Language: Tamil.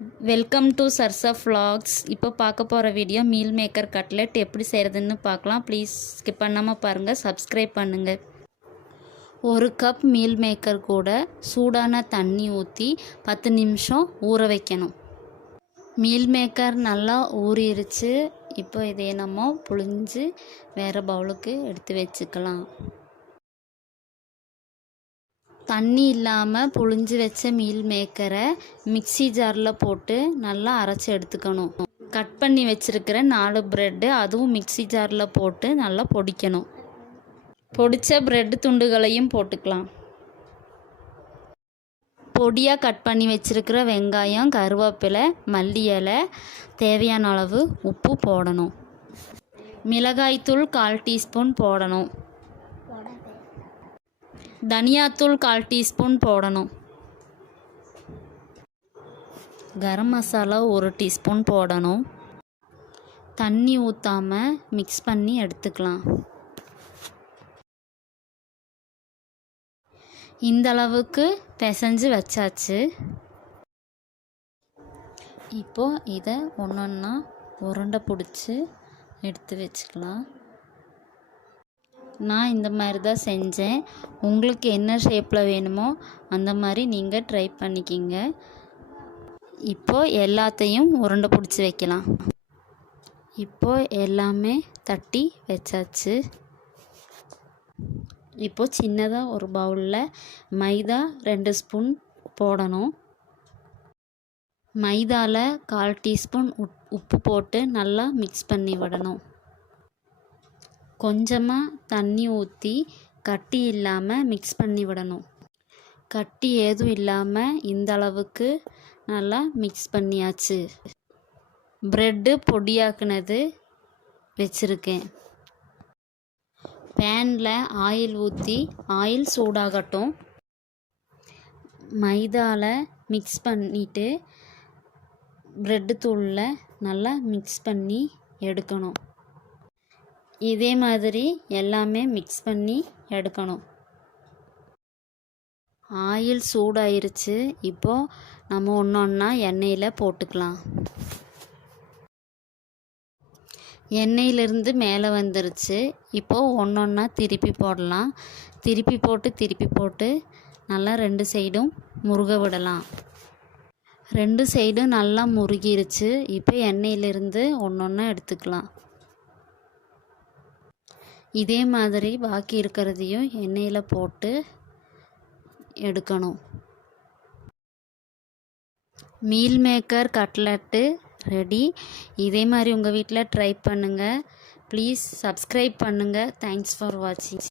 Welcome to Sarsa vlogs. இப்போ பார்க்க போகிற வீடியோ மீல் மேக்கர் கட்லெட் எப்படி செய்கிறதுன்னு பார்க்கலாம். ப்ளீஸ் ஸ்கிப் பண்ணாமல் பாருங்கள், சப்ஸ்கிரைப் பண்ணுங்கள். ஒரு கப் மீல் மேக்கர் கூட சூடான தண்ணி ஊற்றி 10 நிமிஷம் ஊற வைக்கணும். மீல் மேக்கர் நல்லா ஊறிடுச்சு. இப்போ இதை நம்ம புழிஞ்சு வேறு பவுலுக்கு எடுத்து வச்சுக்கலாம். தண்ணி இல்லாமல் புழிஞ்சு வச்ச மீல் மேக்கரை மிக்ஸி ஜாரில் போட்டு நல்லா அரைச்சி எடுத்துக்கணும். கட் பண்ணி வச்சுருக்கிற 4 ப்ரெட்டு அதுவும் மிக்ஸி ஜாரில் போட்டு நல்லா பொடிக்கணும். பொடித்த ப்ரெட்டு துண்டுகளையும் போட்டுக்கலாம். பொடியாக கட் பண்ணி வச்சுருக்கிற வெங்காயம், கருவேப்பிலை, மல்லி இலை, தேவையான அளவு உப்பு போடணும். மிளகாய்த்தூள் 1/4 டீஸ்பூன் போடணும். தனியாத்தூள் 1/4 டீஸ்பூன் போடணும். கரம் மசாலா 1 டீஸ்பூன் போடணும். தண்ணி ஊற்றாமல் மிக்ஸ் பண்ணி எடுத்துக்கலாம். இந்த அளவுக்கு பிசைஞ்சு வச்சாச்சு. இப்போது இதை ஒன்றொன்னா உருண்டை பிடிச்சி எடுத்து வச்சுக்கலாம். நான் இந்த மாதிரி தான் செஞ்சேன். உங்களுக்கு என்ன ஷேப்பில் வேணுமோ அந்த மாதிரி நீங்கள் ட்ரை பண்ணிக்கிங்க. இப்போது எல்லாத்தையும் உருண்டை பிடிச்சி வைக்கலாம். இப்போது எல்லாமே தட்டி வச்சாச்சு. இப்போது சின்னதாக ஒரு பவுலில் மைதா 2 ஸ்பூன் போடணும். மைதாவில் 1/4 டீஸ்பூன் உப்பு போட்டு நல்லா மிக்ஸ் பண்ணி விடணும். கொஞ்சமாக தண்ணி ஊற்றி கட்டி இல்லாமல் மிக்ஸ் பண்ணி விடணும். கட்டி ஏதும் இல்லாமல் இந்த அளவுக்கு நல்லா மிக்ஸ் பண்ணியாச்சு. ப்ரெட்டு பொடியாக்குனது வச்சுருக்கேன். பேனில் ஆயில் ஊற்றி ஆயில் சூடாகட்டும். மைதாவில் மிக்ஸ் பண்ணிவிட்டு ப்ரெட்டு தூளில் நல்லா மிக்ஸ் பண்ணி எடுக்கணும். இதே மாதிரி எல்லாமே மிக்ஸ் பண்ணி எடுக்கணும். ஆயில் சூடாயிருச்சு. இப்போது நம்ம ஒன்றா எண்ணெயில் போட்டுக்கலாம். எண்ணெயிலிருந்து மேலே வந்துருச்சு. இப்போது ஒன்றொன்னா திருப்பி போடலாம். திருப்பி போட்டு நல்லா 2 சைடும் முருக விடலாம். 2 சைடும் நல்லா முருகிருச்சு. இப்போ எண்ணெயிலிருந்து ஒன்றொன்னா எடுத்துக்கலாம். இதே மாதிரி பாக்கி இருக்கிறதையும் எண்ணெயில் போட்டு எடுக்கணும். Meal maker cutlet ready. இதே மாதிரி உங்கள் வீட்டில் ட்ரை பண்ணுங்கள். ப்ளீஸ் சப்ஸ்கிரைப் பண்ணுங்கள். தேங்க்ஸ் ஃபார் வாட்சிங்.